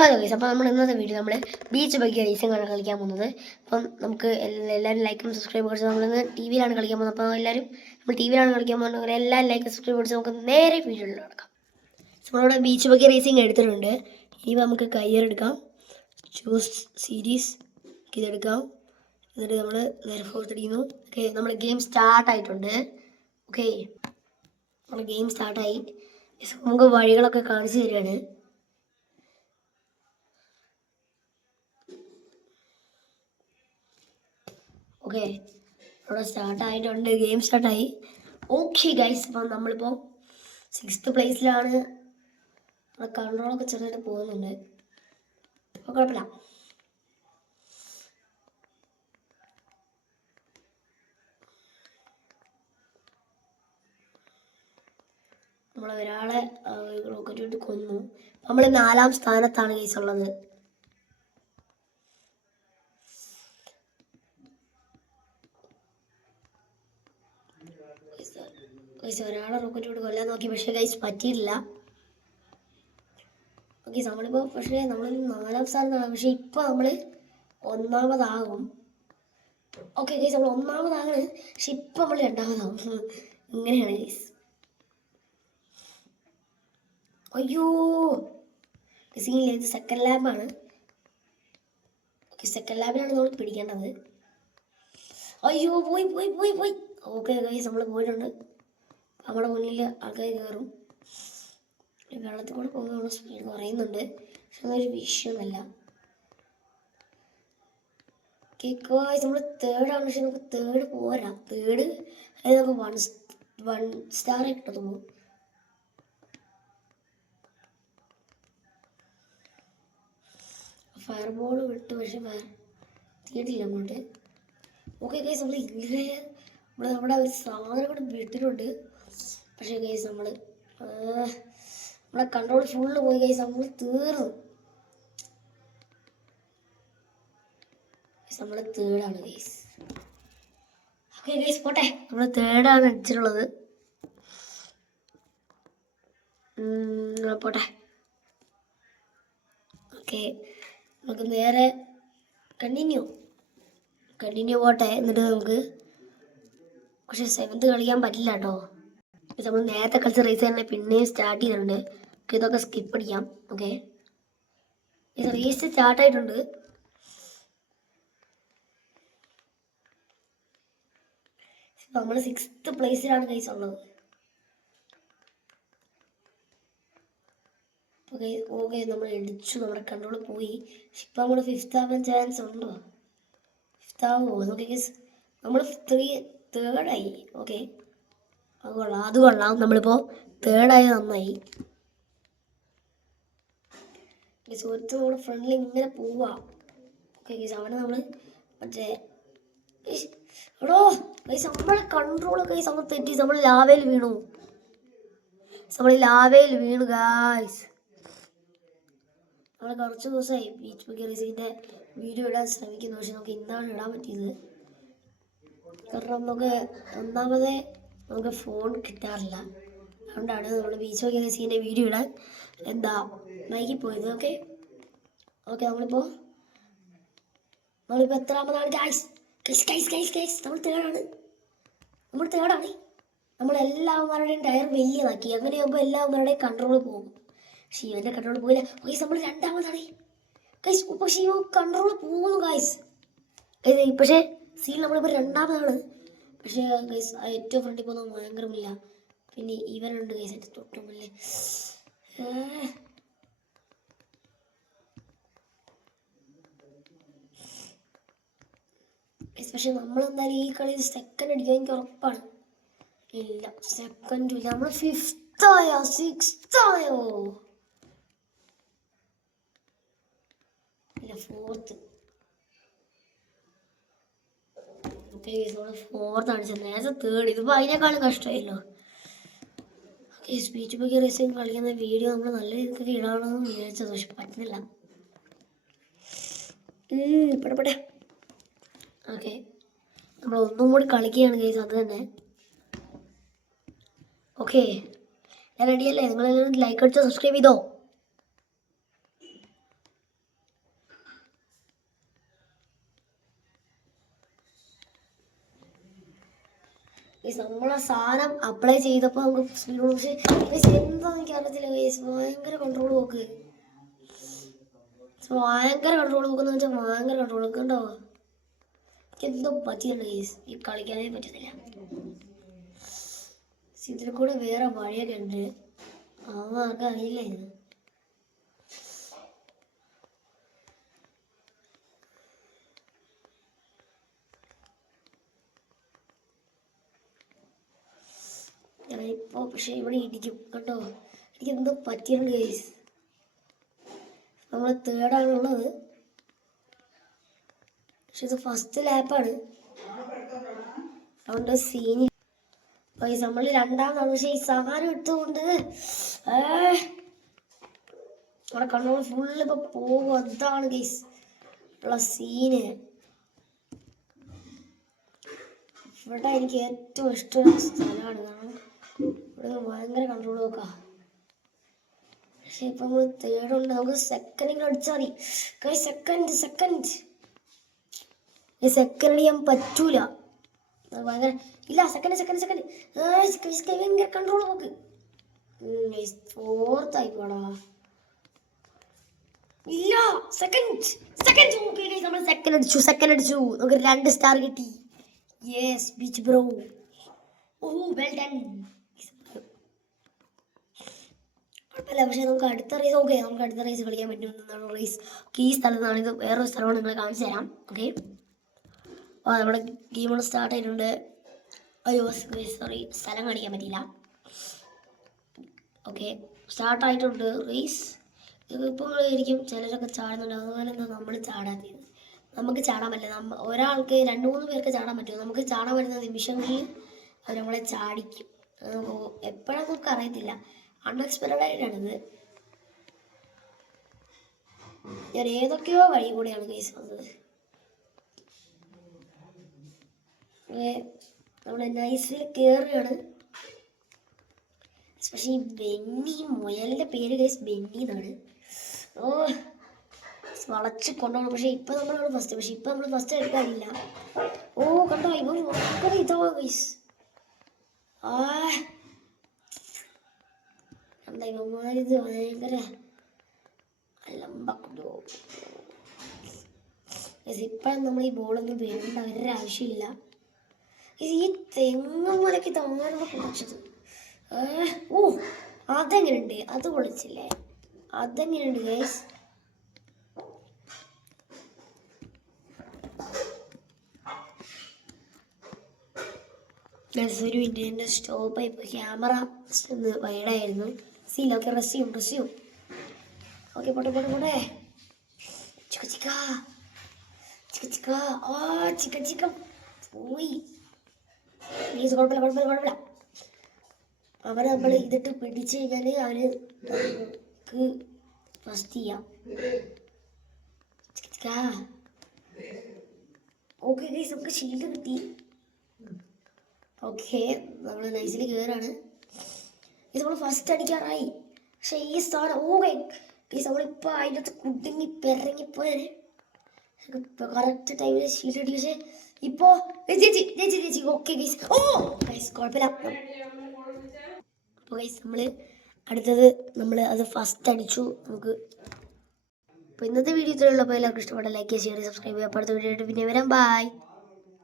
Hello guys, അപ്പോൾ നമ്മൾ ഇന്നത്തെ വീഡിയോ നമ്മൾ ബീച്ച് ബഗ്ഗി റേസിംഗാണ് കളിക്കാൻ പോകുന്നത്. അപ്പം നമുക്ക് എല്ലാവരും ലൈക്കും സബ്സ്ക്രൈബ് കൊടുത്ത് നമ്മളിന്ന് ടി വിയിലാണ് കളിക്കാൻ പോകുന്നത്. അപ്പോൾ എല്ലാവരും നമ്മൾ ടി വിയിലാണ് കളിക്കാൻ പോകുന്നത്. എല്ലാവരും ലൈക്കും സബ്സ്ക്രൈബ് കൊടുത്ത് നമുക്ക് നേരെ വീഡിയോയിൽ നടക്കാം. നമ്മളിവിടെ ബീച്ച് ബഗ്ഗി റേസിംഗ് എടുത്തിട്ടുണ്ട്. ഇനി നമുക്ക് കയ്യേറെടുക്കാം. Choose series ഇതെടുക്കാം. എന്നിട്ട് നമ്മൾ നേരെ ഫോർത്ത് അടിക്കുന്നു. ഓക്കെ, നമ്മൾ ഗെയിം സ്റ്റാർട്ടായിട്ടുണ്ട്. ഓക്കെ, നമ്മൾ ഗെയിം സ്റ്റാർട്ടായി. നമുക്ക് വഴികളൊക്കെ കാണിച്ചു തരികയാണ്. ഓക്കെ, അവിടെ സ്റ്റാർട്ടായിട്ടുണ്ട്, ഗെയിം സ്റ്റാർട്ടായി. ഓക്കെ ഗൈസ്, അപ്പം നമ്മളിപ്പോൾ 6th പ്ലേസിലാണ്. നമ്മുടെ കൺട്രോളൊക്കെ ചെറുതായിട്ട് പോകുന്നുണ്ട്, അപ്പോൾ കുഴപ്പമില്ല. നമ്മളൊരാളെ റോക്കറ്റ് വിട്ട് കൊന്നു. നമ്മൾ 4ാം സ്ഥാനത്താണ് ഗൈസ് ഉള്ളത്. ഒരാളെ റോക്കറ്റ് കൊണ്ട് കൊല്ലാൻ നോക്കി, പക്ഷേ ഗൈസ് പറ്റിയിട്ടില്ല. ഓക്കെ, നമ്മളിപ്പോൾ പക്ഷേ നമ്മൾ 4ാം സ്ഥാനത്താണ്, പക്ഷേ ഇപ്പോൾ നമ്മൾ 1ാമതാകും. ഓക്കെ ഗൈസ്, നമ്മൾ 1ാമതാണ്, പക്ഷെ ഇപ്പം നമ്മൾ 2ാമതാകും. ഇങ്ങനെയാണ് ഗൈസ്. അയ്യോ, സീനില്ല, ഇത് സെക്കൻഡ് ലാബാണ്. ഓക്കെ, സെക്കൻഡ് ലാബിലാണ് നമ്മൾ പിടിക്കേണ്ടത്. അയ്യോ, പോയി പോയി പോയി പോയി. ഓക്കെ ഗൈസ്, നമ്മൾ പോയിട്ടുണ്ട്. നമ്മുടെ മുന്നിൽ ആൾക്കാർ കയറും. വെള്ളത്തിൽ കൂടെ പോകുമ്പോൾ സ്പീഡ് കുറയുന്നുണ്ട്, പക്ഷെ അതൊരു വിഷയമല്ല. ഗൈസ്, നമ്മൾ 3rd ആണ്, പക്ഷെ നമുക്ക് 3rd പോരാ. 3rd അതായത് നമുക്ക് 1 സ്റ്റാറേ കിട്ടത്തുള്ളൂ. ഫയർ ബോൾ വിട്ടു, പക്ഷെ ഫയർ തീട്ടില്ല അങ്ങോട്ട്. ഓക്കെ ഗൈസ്, നമ്മൾ ഇങ്ങനെ നമ്മുടെ ഒരു സാധനം കൂടെ വിട്ടിട്ടുണ്ട്, പക്ഷേ ഗൈസ് നമ്മളെ കൺട്രോൾ ഫുള്ള് പോയി ഗൈസ്. നമ്മൾ തീർന്നു. നമ്മൾ 3rd ആണ് ഗൈസ്. ഓക്കെ ഗൈസ്, പോട്ടെ, നമ്മൾ 3rd ആണ് അടിച്ചിട്ടുള്ളത്. പോട്ടെ. ഓക്കെ, നമുക്ക് നേരെ കണ്ടിന്യൂ പോട്ടെ. എന്നിട്ട് നമുക്ക് പക്ഷെ 7th കളിക്കാൻ പറ്റില്ല കേട്ടോ. നമ്മൾ നേരത്തെ കളിച്ച റേസ് തന്നെ പിന്നെയും സ്റ്റാർട്ട് ചെയ്തിട്ടുണ്ട്. ഇതൊക്കെ സ്കിപ്പ് അടിക്കാം. ഓക്കെ, ഇത് റേസ് സ്റ്റാർട്ടായിട്ടുണ്ട്. നമ്മൾ 6th പ്ലേസിലാണ് ഗൈസ് ഉള്ളത്. ഓക്കെ, നമ്മൾ ഇടിച്ചു, നമ്മുടെ കൺട്രോൾ പോയി. പക്ഷെ ഇപ്പം നമ്മൾ 5th ആവാൻ ചാൻസ് ഉണ്ടോ? 5th ആവുമോ? ഓക്കെ ഗൈസ്, നമ്മൾ 3rd ആയി. ഓക്കെ, അത് കൊള്ളാം. നമ്മളിപ്പോൾ 3rd ആയി, നന്നായി. സുഹൃത്ത് നമ്മുടെ ഫ്രണ്ടിൽ ഇങ്ങനെ പോവാ. ഓക്കെ ഗൈസ്, അവനെ നമ്മൾ മറ്റേ എടോ ഗൈസ്, നമ്മളെ കൺട്രോൾ ഗൈസ് നമ്മൾ തെറ്റി. നമ്മൾ ലാവയിൽ വീണു ഗൈസ്. നമ്മൾ കുറച്ച് ദിവസമായി ബീച്ച് ബഗ്ഗി റേസിങ്ങിൻ്റെ വീഡിയോ ഇടാൻ ശ്രമിക്കുന്നു, പക്ഷെ നമുക്ക് ഇന്നാണ് ഇടാൻ പറ്റിയത്. കാരണം ഒന്നാമതേ നമുക്ക് ഫോൺ കിട്ടാറില്ല. അതുകൊണ്ടാണ് നമ്മൾ ബീച്ച് ബഗ്ഗി റേസിങ്ങിൻ്റെ വീഡിയോ ഇടാൻ വൈകിപ്പോയത്. ഓക്കെ, നമ്മളിപ്പോൾ എത്രാമതാണ് ഗൈസ്? നമ്മൾ 3rd ആണ്. നമ്മളെല്ലാവരുടെയും ടയർ വലിയതാക്കി. അങ്ങനെയാകുമ്പോൾ എല്ലാവരുടെയും കൺട്രോൾ പോകും. പക്ഷെ ഇവൻ്റെ കൺട്രോൾ പോയില്ല ഗൈസ്. നമ്മൾ 2ാമതാണ് ഗൈസ്. പക്ഷേ ഇവ കൺട്രോൾ പോകുന്നു ഗൈസ്. പക്ഷേ നമ്മളിപ്പോൾ 2ാമതാണ്. പക്ഷേ ഗൈസ് ഏറ്റവും ഫ്രണ്ടിൽ പോകുന്നത് ഭയങ്കരമില്ല. പിന്നെ ഇവനുണ്ട് ഗൈസ് എൻ്റെ തൊട്ടുമില്ലേ. പക്ഷെ നമ്മളെന്തായാലും ഈ കളി 2nd അടിക്കാൻ എനിക്ക് ഉറപ്പാണ്. ഇല്ല, 2nd ഇല്ല. നമ്മൾ 5th ആയോ 6th ആയോ? ഇല്ല, 4th. ഓക്കെ, നമ്മൾ 4th അടിച്ചത്. നേരത്തെ 3rd. ഇതിപ്പോൾ അതിനേക്കാളും കഷ്ടമായല്ലോ. ഓക്കെ, ബീച്ച് ബഗ്ഗി റേസിംഗ് കളിക്കുന്ന വീഡിയോ നമ്മൾ നല്ല രീതിക്ക് ഇടാണെന്ന് വിചാരിച്ചത്, പക്ഷെ പറ്റുന്നില്ല. പെടപ്പെടെ. ഓക്കെ, നമ്മൾ ഒന്നും കൂടി കളിക്കുകയാണ് ഗൈസ്, അത് തന്നെ. ഓക്കെ, ഞാൻ റെഡിയല്ലേ? നിങ്ങളെല്ലാവരും ലൈക്ക് അടിച്ചോ, സബ്സ്ക്രൈബ് ചെയ്തോ? നമ്മളെ സാധനം അപ്ലൈ ചെയ്തപ്പോൾ നമുക്ക് സ്പീഡ് പക്ഷേ എന്താ എനിക്ക് അറിയത്തില്ല ഗൈസ്. ഭയങ്കര കൺട്രോൾ നോക്ക്, ഭയങ്കര കൺട്രോൾ നോക്കുന്ന വെച്ചാൽ ഭയങ്കര കൺട്രോൾ നോക്കണ്ടോ. എനിക്ക് എന്തോ പറ്റിയുണ്ട് ഗൈസ്, ഈ കളിക്കാനേ പറ്റുന്നില്ല. ഇതിൽ കൂടെ വേറെ വഴിയൊക്കെ ഉണ്ട്, ആർക്കും അറിയില്ല ഇത്. ഞാനിപ്പോ പക്ഷെ ഇവിടെ ഇടിക്കും കേട്ടോ. എനിക്ക് എന്തോ പറ്റിയുണ്ട് ഗൈസ്. നമ്മൾ തേർഡാണുള്ളത്, പക്ഷെ ഇത് ഫസ്റ്റ് ലാപ്പാണ്, അതുകൊണ്ട് സീനി. ഗൈസ് നമ്മൾ രണ്ടാമതാണ്, പക്ഷെ ഈ സാധനം ഇട്ടുകൊണ്ട് അവിടെ കണ്ണൂർ ഫുള്ള് ഇപ്പൊ പോകും. അതാണ് ഗൈസ് ഉള്ള സീന്. ഇവിടെ എനിക്ക് ഏറ്റവും ഇഷ്ടമുള്ള സ്ഥലമാണ്, കാരണം ഇവിടെ ഭയങ്കര കൺട്രോൾ നോക്കാം. പക്ഷെ ഇപ്പൊ നമ്മള് തേർഡുണ്ട്, നമുക്ക് സെക്കൻഡിൽ അടിച്ചാൽ മതി. സെക്കൻഡ് ചെയ്യാൻ പറ്റൂല, ഭയങ്കര ഇല്ല. സെക്കൻഡ് ഭയങ്കര കൺട്രോൾ നോക്ക്. ഫോർത്ത് ആയിക്കോടാ, ഇല്ല സെക്കൻഡ് നമ്മൾ സെക്കൻഡ് അടിച്ചു. നമുക്ക് 2 സ്റ്റാർ കിട്ടി. Yes beach bro, well done. കുഴപ്പമില്ല, പക്ഷെ നമുക്ക് അടുത്ത റേസ് നമുക്ക് അടുത്ത റേസ് കളിക്കാൻ പറ്റുമെന്നാണ് റേസ്. ഈ സ്ഥലത്താണ്, ഇത് വേറൊരു സ്ഥലമാണ്, നിങ്ങൾ കാണിച്ചു തരാം. ഓക്കെ, നമ്മുടെ ഗെയിം സ്റ്റാർട്ട് ആയിട്ടുണ്ട്. അയ്യോ സോറി, സ്ഥലം കാണിക്കാൻ പറ്റിയില്ല. ഓക്കെ, സ്റ്റാർട്ട് ആയിട്ടുണ്ട് റേസ്. ഇപ്പോൾ ആയിരിക്കും ചിലരൊക്കെ ചാടുന്നുണ്ട്, അതുപോലെ എന്താ നമ്മൾ ചാടാത്തത്. നമുക്ക് ചാടാൻ പറ്റില്ല, ഒരാൾക്ക് 2-3 പേർക്ക് ചാടാൻ പറ്റും. നമുക്ക് ചാടാൻ പറ്റുന്ന നിമിഷങ്ങളിൽ അവർ നമ്മളെ ചാടിക്കും. എപ്പോഴാണെന്ന് നമുക്ക് അറിയത്തില്ല, അൺഎക്സ്പെക്റ്റഡ് ആയിട്ടാണിത്. ഞാൻ ഏതൊക്കെയോ വഴി കൂടെയാണ് കേസ് വന്നത്. നമ്മൾ നൈസിൽ കയറുകയാണ്. പക്ഷേ ഈ ബെന്നി, മുയലിൻ്റെ പേര് കേസ് ബെന്നി എന്നാണ്. വളച്ച് കൊണ്ടുപോകണം. പക്ഷെ ഇപ്പം നമ്മളാണ് ഫസ്റ്റ്, പക്ഷെ ഇപ്പം നമ്മൾ ഫസ്റ്റ് എടുക്കാനില്ല. കണ്ടോ ഇവ ഇതാ ഗൈസ്. കണ്ട ഇവന്മാരിത് ഭയങ്കര അലമ്പോ. ഇപ്പം നമ്മൾ ഈ ബോളൊന്നും വേണ്ട അവരുടെ ആവശ്യമില്ല. ഈ തെങ്ങ് മലയ്ക്ക് താഴെ പൊളിച്ചത്. അതെങ്ങനെയുണ്ട്, അത് പൊളിച്ചില്ലേ, അതെങ്ങനെയുണ്ട് ഗൈസ്. ഒരു മിനിറ്റ്, എൻ്റെ സ്റ്റോപ്പായി ഇപ്പോൾ ക്യാമറ ഒന്ന് വൈഡായിരുന്നു. സീൽ ഓക്കെ, റെസ്യൂം. ഓക്കെ പോട്ടെ. ചിക്ക പോയി. കുഴപ്പമില്ല. അവരെ നമ്മൾ ഇതിട്ട് പിടിച്ചു കഴിഞ്ഞാൽ അവര് നമുക്ക് ഫസ്റ്റ് ചെയ്യാം. ഓക്കെ ഗൈസ്, നമുക്ക് ഷീൽഡ് കിട്ടി. ഓക്കെ, നമ്മൾ നൈസിൽ കയറാണ്. ഇത് നമ്മൾ ഫസ്റ്റ് അടിക്കാറായി. പക്ഷെ ഈ സ്ഥാനം ഗൈസ് നമ്മളിപ്പോൾ അതിൻ്റെ അകത്ത് കുടുങ്ങി പെരങ്ങിപ്പോയാൽ കറക്റ്റ് ടൈമിൽ ഷീൽഡ് അടി. പക്ഷേ ഇപ്പോൾ ചേച്ചി ഓക്കെ ഗൈസ്. ഗൈസ് കുഴപ്പമില്ല. അപ്പോൾ ഗൈസ് നമ്മൾ അടുത്തത് അത് ഫസ്റ്റ് അടിച്ചു. നമുക്ക് അപ്പോൾ ഇന്നത്തെ വീഡിയോ ഇത്രയുള്ളപ്പോൾ എല്ലാവർക്കും ഇഷ്ടപ്പെട്ട ലൈക്ക് ചെയ്യുക, ഷെയർ ചെയ്യുക, സബ്സ്ക്രൈബ് ചെയ്യുക. അപ്പോൾ അടുത്ത വീഡിയോ ആയിട്ട് പിന്നെ വരാം. ബൈ.